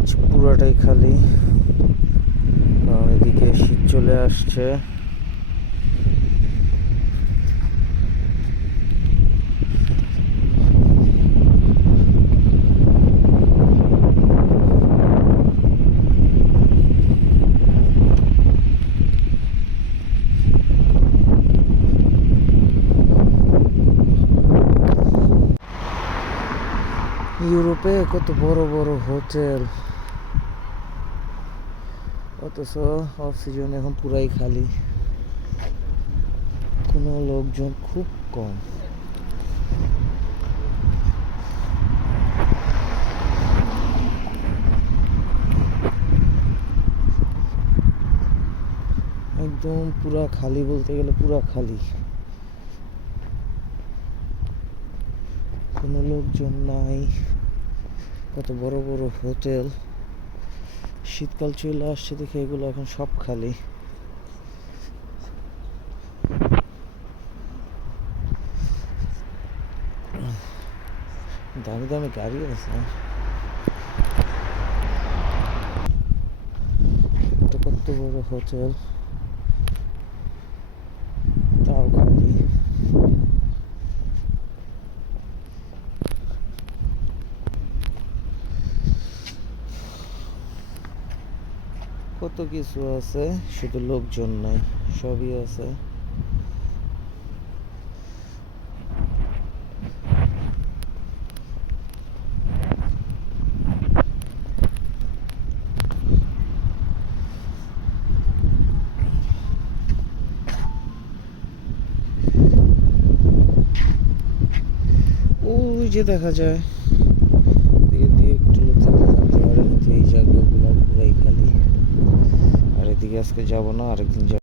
Beach পুরাটাই খালি। কারণ এদিকে শীত চলে আসছে। ইউরোপে কত বড় বড় হোটেল। অথচ অফ সিজন এখন পুরাই খালি। কোনো লোকজন খুব কম। একদম পুরা খালি বলতে গেলে পুরা খালি। কোনো লোকজন নাই। কত বড় বড় হোটেল। শীতকাল চলে আসছে দেখে এগুলো এখন সব খালি। দামি দামি গাড়ি আছে। কত বড় হোটেল তাও খালি কত কিছু আছে শুধু লোকজন নাই সবই আছে। ওই যে দেখা যায়। আজকে যাব না আরেকদিন যাব।